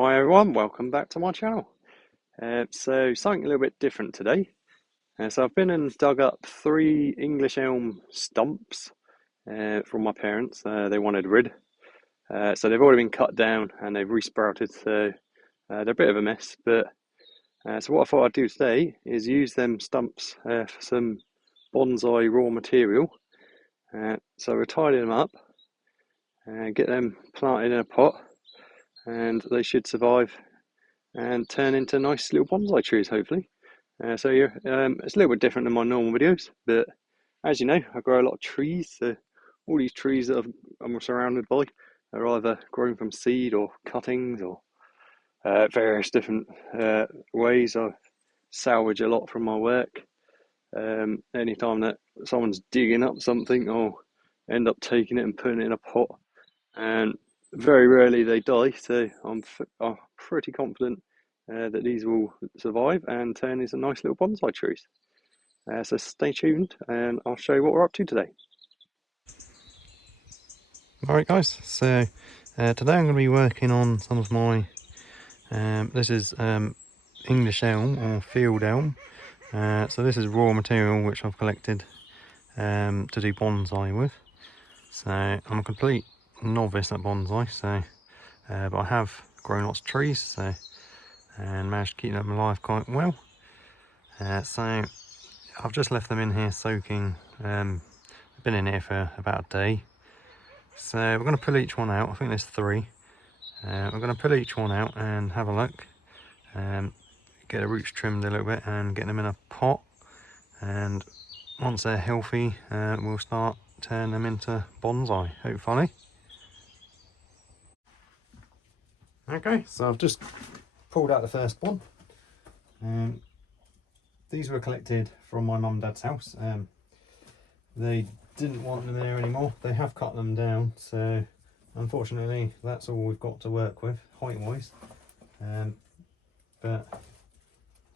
Hi everyone, welcome back to my channel. So something a little bit different today. So I've been and dug up 3 English Elm stumps from my parents. They wanted rid. So they've already been cut down and they've resprouted, so they're a bit of a mess. But so what I thought I'd do today is use them stumps for some bonsai raw material. So we're tidying them up and get them planted in a pot, and they should survive and turn into nice little bonsai trees, hopefully. It's a little bit different than my normal videos, but as you know, I grow a lot of trees, so all these trees that I'm surrounded by are either grown from seed or cuttings or various different ways. I salvage a lot from my work. Anytime that someone's digging up something, I'll end up taking it and putting it in a pot, and very rarely they die, so I'm pretty confident that these will survive and turn into nice little bonsai trees. So stay tuned and I'll show you what we're up to today. Alright guys, so today I'm going to be working on some of my, this is English Elm or Field Elm. So this is raw material which I've collected to do bonsai with. So I'm a complete novice at bonsai, so but I have grown lots of trees, so and managed to keep them alive quite well. So I've just left them in here soaking. I've been in here for about a day. So we're going to pull each one out. I think there's 3. We're going to pull each one out and have a look. Get the roots trimmed a little bit and get them in a pot. And once they're healthy, we'll start turning them into bonsai, hopefully. Okay, so I've just pulled out the first one. These were collected from my mum and dad's house. They didn't want them there anymore. They have cut them down, so unfortunately that's all we've got to work with height wise. But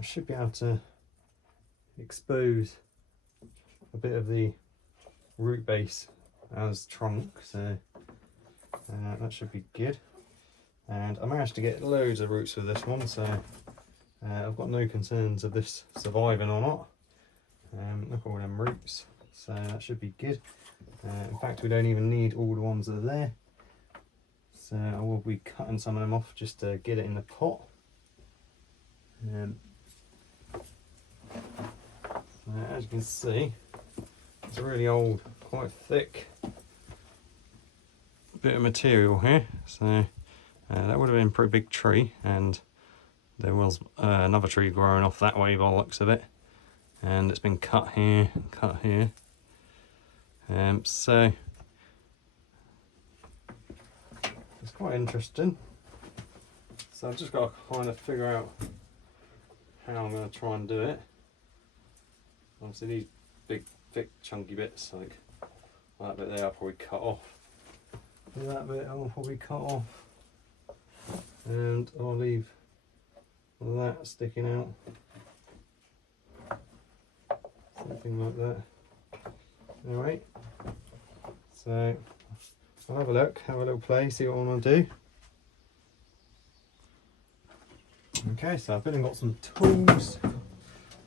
I should be able to expose a bit of the root base as trunk, so that should be good. And I managed to get loads of roots with this one, so I've got no concerns of this surviving or not. Look at all them roots, so that should be good. In fact, we don't even need all the ones that are there, so I will be cutting some of them off just to get it in the pot. As you can see, it's a really old, quite thick bit of material here, so that would have been a pretty big tree, and there was another tree growing off that way by the looks of it, and it's been cut here and cut here. So it's quite interesting. So I've just got to kind of figure out how I'm going to try and do it. Obviously these big thick chunky bits, like that bit there, I'll probably cut off. That bit I'll probably cut off, and I'll leave that sticking out, something like that. Alright, so I'll have a look, have a little play, see what I want to do. Okay, so I've been and got some tools,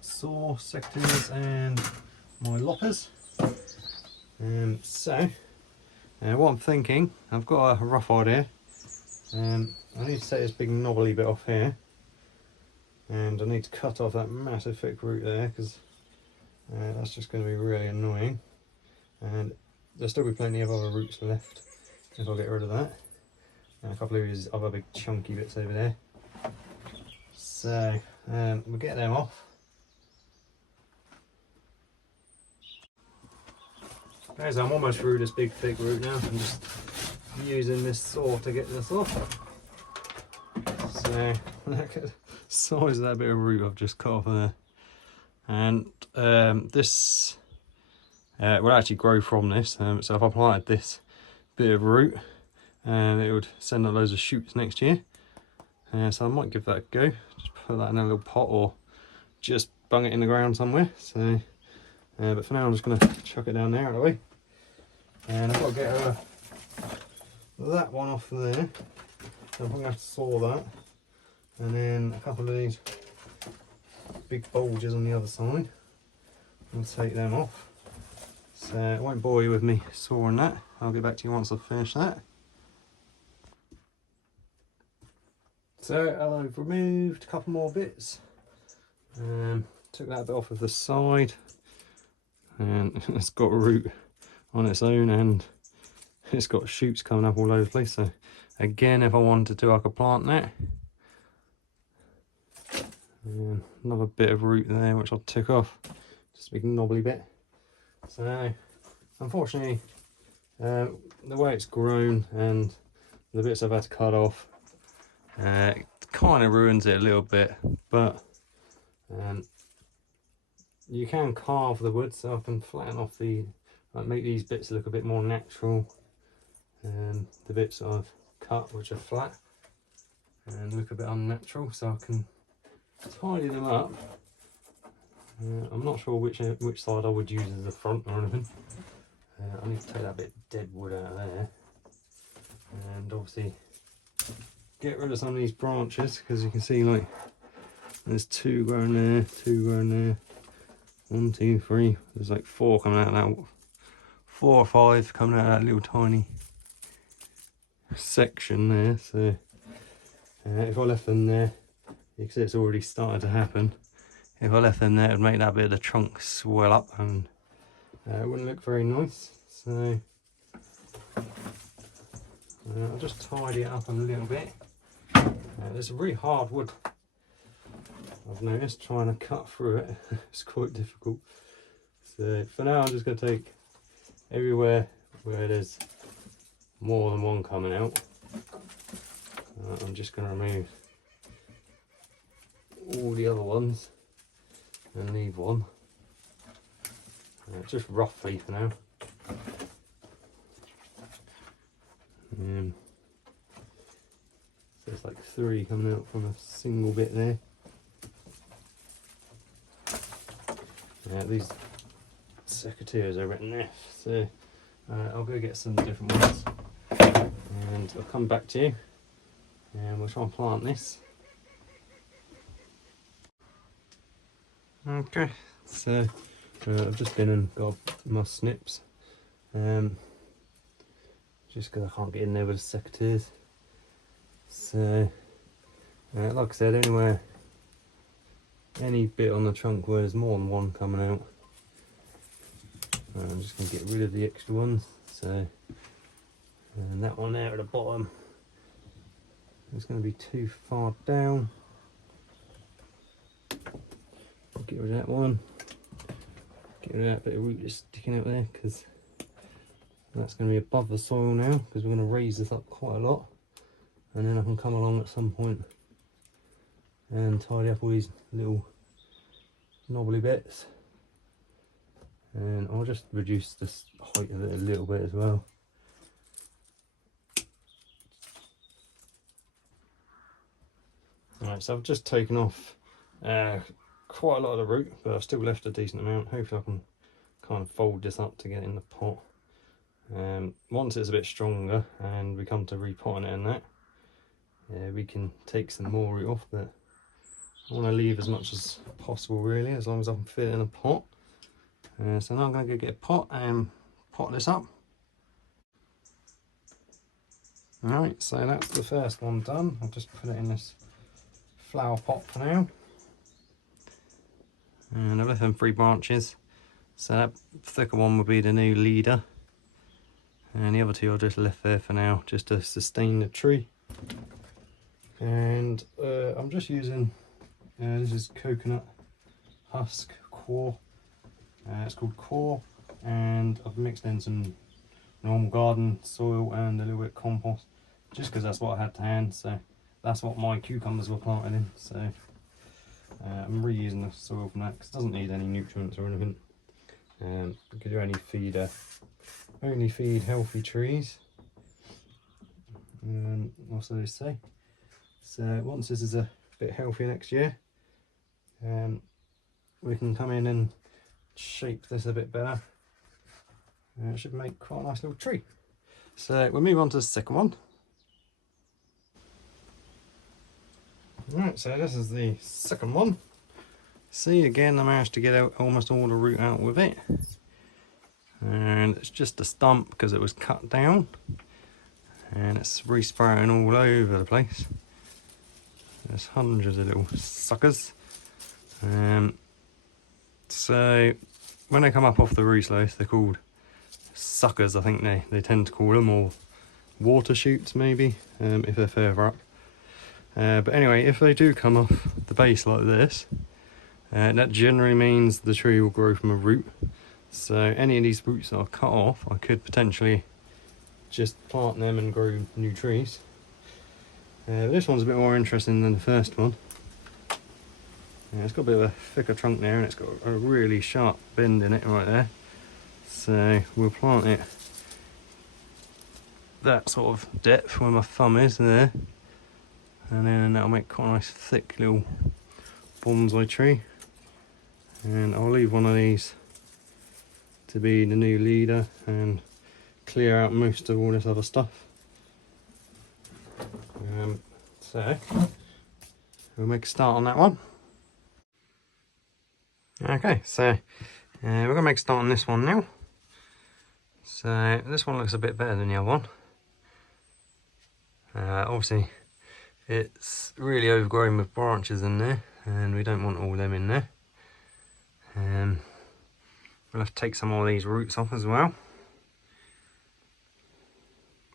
saw, secateurs and my loppers. What I'm thinking, I've got a rough idea. I need to take this big knobbly bit off here, and I need to cut off that massive thick root there, because that's just going to be really annoying, and there'll still be plenty of other roots left if I get rid of that, and a couple of these other big chunky bits over there. So we'll get them off. Okay, so I'm almost through this big thick root now. I'm just using this saw to get this off. So look at the size of that bit of root I've just cut off there. And this will actually grow from this. So if I planted this bit of root, it would send out loads of shoots next year. So I might give that a go. Just put that in a little pot or just bung it in the ground somewhere. So, but for now I'm just going to chuck it down there out of the way. And I've got to get that one off there. So I'm going to have to saw that. and then a couple of these big bulges on the other side. We'll take them off. So I won't bore you with me sawing that. I'll get back to you once I've finished that. So I've removed a couple more bits. Took that bit off of the side, and it's got a root on its own, and it's got shoots coming up all over the place. So again, if I wanted to, I could plant that. And another bit of root there, which I took off, just a big knobbly bit. So unfortunately, the way it's grown and the bits I've had to cut off, it kind of ruins it a little bit, but you can carve the wood, so I can flatten off make these bits look a bit more natural. The bits I've cut, which are flat and look a bit unnatural, so I can tidy them up. I'm not sure which side I would use as the front or anything. I need to take that bit of dead wood out of there, and obviously get rid of some of these branches, because you can see, like, there's 2 growing there, 2 growing there, 1, 2, 3. There's like 4 coming out of that, 4 or 5 coming out of that little tiny section there. So if I left them there, you can see it's already started to happen. If I left them there, it would make that bit of the trunk swell up, and it wouldn't look very nice. So I'll just tidy it up a little bit. It's a really hard wood, I've noticed, trying to cut through it. It's quite difficult. So for now, I'm just going to take everywhere where there's more than one coming out. I'm just going to remove all the other ones and leave one. Just roughly for now. So it's like 3 coming out from a single bit there. These secateurs are written there, so I'll go get some different ones, and I'll come back to you, and we'll try and plant this. Okay, so I've just been and got my snips, just because I can't get in there with the secateurs. So like I said, anywhere, any bit on the trunk where there's more than one coming out, I'm just going to get rid of the extra ones. So and that one there at the bottom is going to be too far down. Get rid of that one, get rid of that bit of root just sticking out there, because that's going to be above the soil now, because we're going to raise this up quite a lot, and then I can come along at some point and tidy up all these little knobbly bits, and I'll just reduce the height of it a little bit as well. Alright, so I've just taken off quite a lot of the root, but I've still left a decent amount. Hopefully I can kind of fold this up to get it in the pot. Once it's a bit stronger and we come to repotting it and that, we can take some more root off, but I want to leave as much as possible really, as long as I can fit it in a pot. So now I'm going to go get a pot and pot this up. Alright, so that's the first one done. I'll just put it in this flower pot for now. And I've left them 3 branches. So that thicker one will be the new leader. And the other 2 I'll just left there for now, just to sustain the tree. And I'm just using, this is coconut husk core. It's called core, and I've mixed in some normal garden soil and a little bit of compost, just because that's what I had to hand. So that's what my cucumbers were planted in. So I'm reusing the soil from that, because it doesn't need any nutrients or anything. Because you only feed healthy trees. What do they say? So once this is a bit healthier next year, we can come in and shape this a bit better. It should make quite a nice little tree. So we'll move on to the second one. Right, so this is the second one. See, again, I managed to get out almost all the root out with it. And it's just a stump because it was cut down. And it's re-sprouting all over the place. There's hundreds of little suckers. So when they come up off the root loaf, they're called suckers, I think they tend to call them, or water shoots maybe, if they're further up. But anyway, if they do come off the base like this, that generally means the tree will grow from a root. So any of these roots that are cut off, I could potentially just plant them and grow new trees. But this one's a bit more interesting than the first one. It's got a bit of a thicker trunk there, and it's got a really sharp bend in it right there. So we'll plant it that sort of depth where my thumb is there, and then that'll make quite a nice thick little bonsai tree. And I'll leave one of these to be the new leader and clear out most of all this other stuff. So we'll make a start on that one. Okay, so we're going to make a start on this one now. So this one looks a bit better than the other one. Obviously it's really overgrown with branches in there, and we don't want all them in there. We'll have to take some of these roots off as well.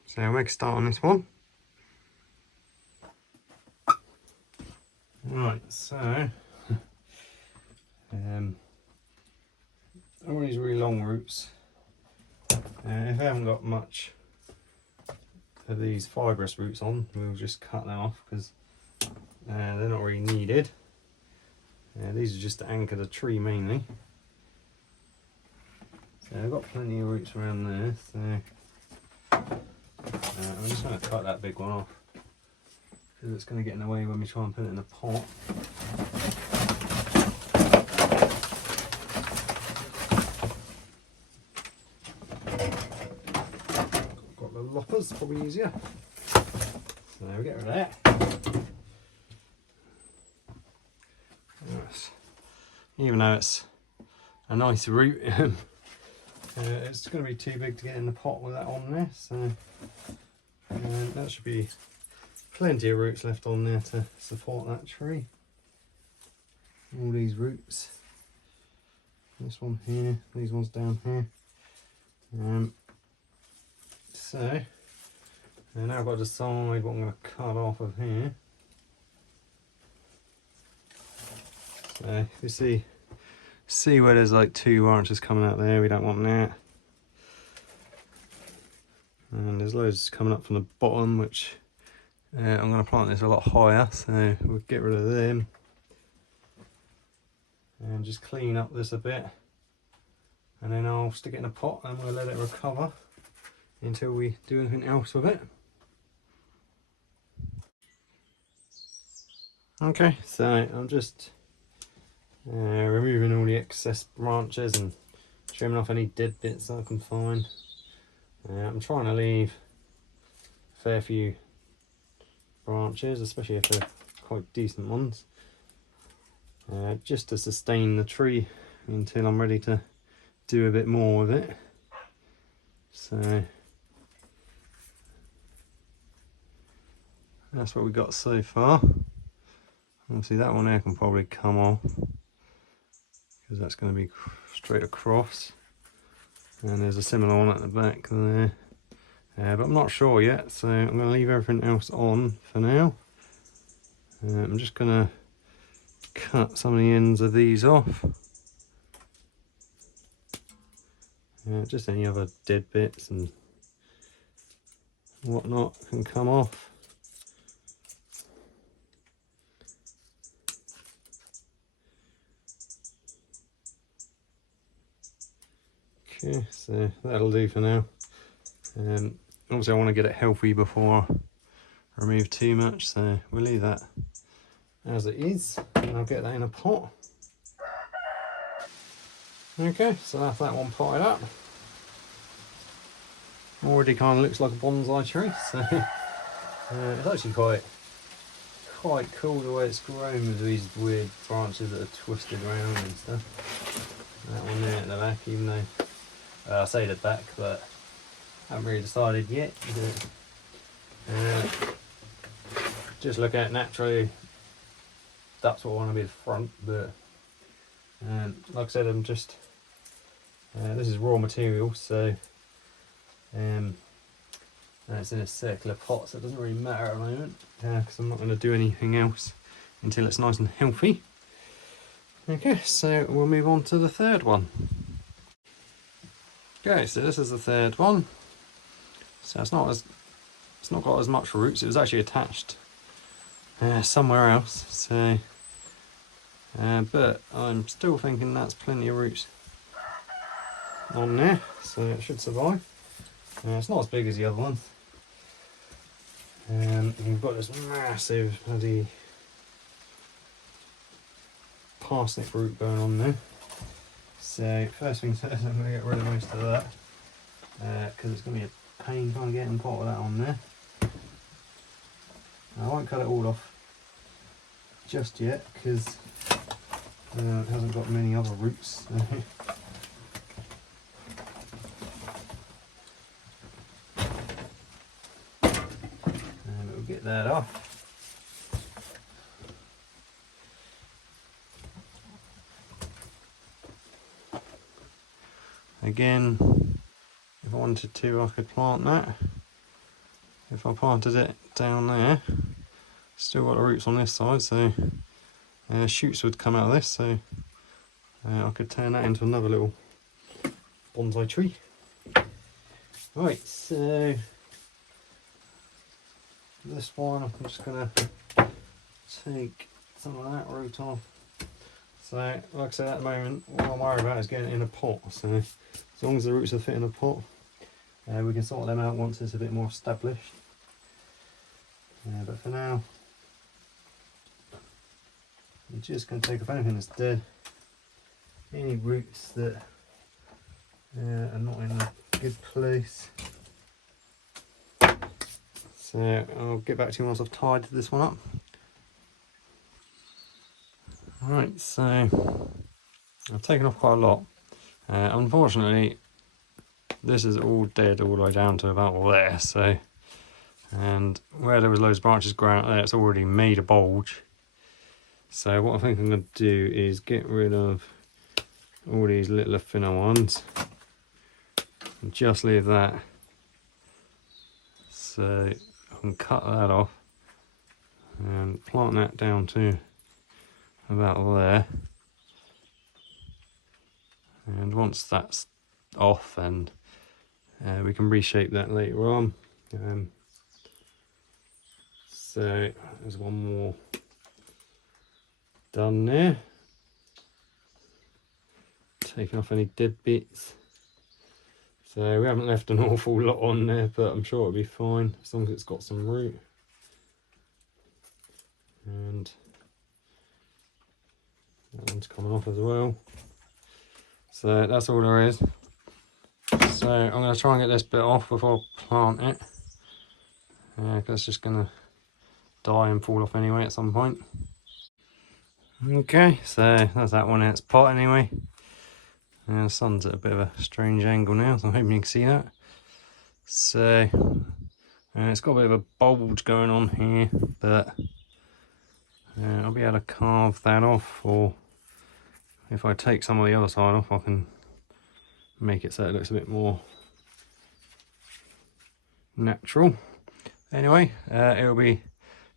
So we'll make a start on this one. Right, so all these really long roots, if I haven't got much of these fibrous roots on, we'll just cut them off because they're not really needed. These are just to anchor the tree mainly. So I've got plenty of roots around there, so I'm just going to cut that big one off because it's going to get in the way when we try and put it in a pot. Got the loppers, probably easier. So we get rid of that. Yes. Even though it's a nice root, it's going to be too big to get in the pot with that on there, so that should be plenty of roots left on there to support that tree. All these roots, this one here, these ones down here. So now I've got to decide what I'm going to cut off of here. So you see where there's like two branches coming out there, we don't want that. And there's loads coming up from the bottom, which I'm going to plant this a lot higher, so we'll get rid of them. And just clean up this a bit. And then I'll stick it in a pot and we'll let it recover until we do anything else with it. Okay, so I'm just removing all the excess branches and trimming off any dead bits that I can find. I'm trying to leave a fair few branches, especially if they're quite decent ones, just to sustain the tree until I'm ready to do a bit more with it. So that's what we got so far. Obviously that one there can probably come off because that's going to be straight across, and there's a similar one at the back there, but I'm not sure yet, so I'm going to leave everything else on for now. I'm just going to cut some of the ends of these off, just any other dead bits and whatnot can come off. Okay, so that'll do for now. Obviously I want to get it healthy before I remove too much, so we'll leave that as it is and I'll get that in a pot. Okay, so that's that one potted up. Already kind of looks like a bonsai tree, so it's actually quite cool the way it's grown with these weird branches that are twisted around and stuff. That one there at the back, even though I say the back, but I haven't really decided yet. Just look at it naturally, that's what I want to be the front, but like I said, I'm just this is raw material, so it's in a circular pot, so it doesn't really matter at the moment, because I'm not going to do anything else until it's nice and healthy. Okay, so we'll move on to the third one. Okay, so this is the third one. So it's not got as much roots. It was actually attached somewhere else. So, but I'm still thinking that's plenty of roots on there, so it should survive. It's not as big as the other one. We've got this massive bloody parsnip root going on there. So first things first, I'm going to get rid of most of that because it's going to be a pain trying to get in pot of that on there. I won't cut it all off just yet because it hasn't got many other roots. And we'll get that off. Again, if I wanted to, I could plant that. If I planted it down there, still got the roots on this side, so shoots would come out of this, so I could turn that into another little bonsai tree. Right, so this one, I'm just going to take some of that root off. So, like I said, at the moment, all I'm worried about is getting it in a pot. So, as long as the roots are fit in a pot, we can sort them out once it's a bit more established. But for now, I'm just going to take off anything that's dead, any roots that are not in a good place. So, I'll get back to you once I've tied this one up. Right, so I've taken off quite a lot. Unfortunately, this is all dead all the way down to about there, so, and where there was loads of branches growing out there, it's already made a bulge. So what I think I'm going to do is get rid of all these little thinner ones and just leave that. So I can cut that off and plant that down to about there. And once that's off, and we can reshape that later on. So there's one more done there. Taking off any dead bits. So we haven't left an awful lot on there, but I'm sure it'll be fine as long as it's got some root. And that one's coming off as well. So that's all there is. So I'm going to try and get this bit off before I plant it. Because it's just going to die and fall off anyway at some point. Okay, so that's that one in its pot anyway. And the sun's at a bit of a strange angle now, so I'm hoping you can see that. So it's got a bit of a bulge going on here, but I'll be able to carve that off, or if I take some of the other side off, I can make it so it looks a bit more natural. Anyway, it'll be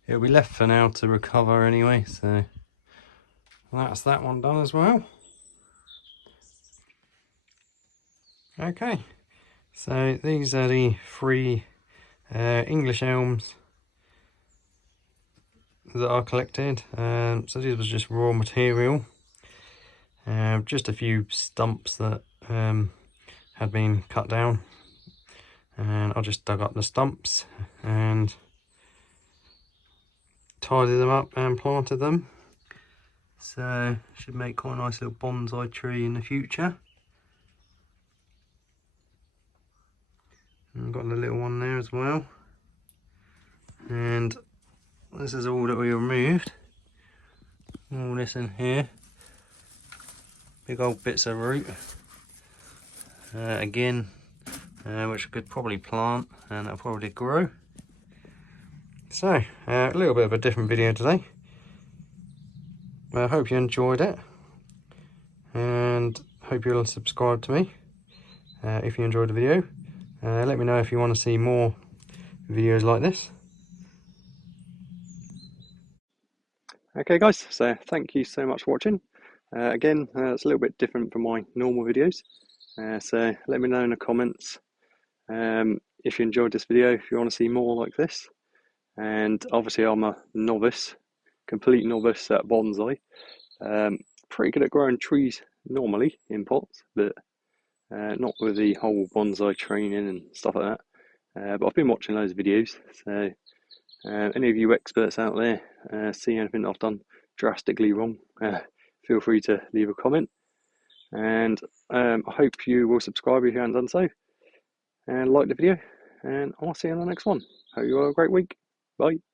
left for now to recover anyway, so that's that one done as well. Okay, so these are the 3 English elms that I collected. So this was just raw material, just a few stumps that had been cut down, and I just dug up the stumps and tidied them up and planted them. So should make quite a nice little bonsai tree in the future. And I've got the little one there as well. And this is all that we removed. All this in here. Big old bits of root. Again, which I could probably plant and that'll probably grow. So, a little bit of a different video today. I hope you enjoyed it, and hope you'll subscribe to me if you enjoyed the video. Let me know if you want to see more videos like this. Okay guys, so thank you so much for watching. Again, it's a little bit different from my normal videos. So let me know in the comments if you enjoyed this video, if you want to see more like this. And obviously I'm a novice, complete novice at bonsai. Pretty good at growing trees normally in pots, but not with the whole bonsai training and stuff like that. But I've been watching loads of videos, so any of you experts out there see anything I've done drastically wrong, feel free to leave a comment. And I hope you will subscribe if you haven't done so, and like the video, and I'll see you on the next one. Hope you have a great week. Bye.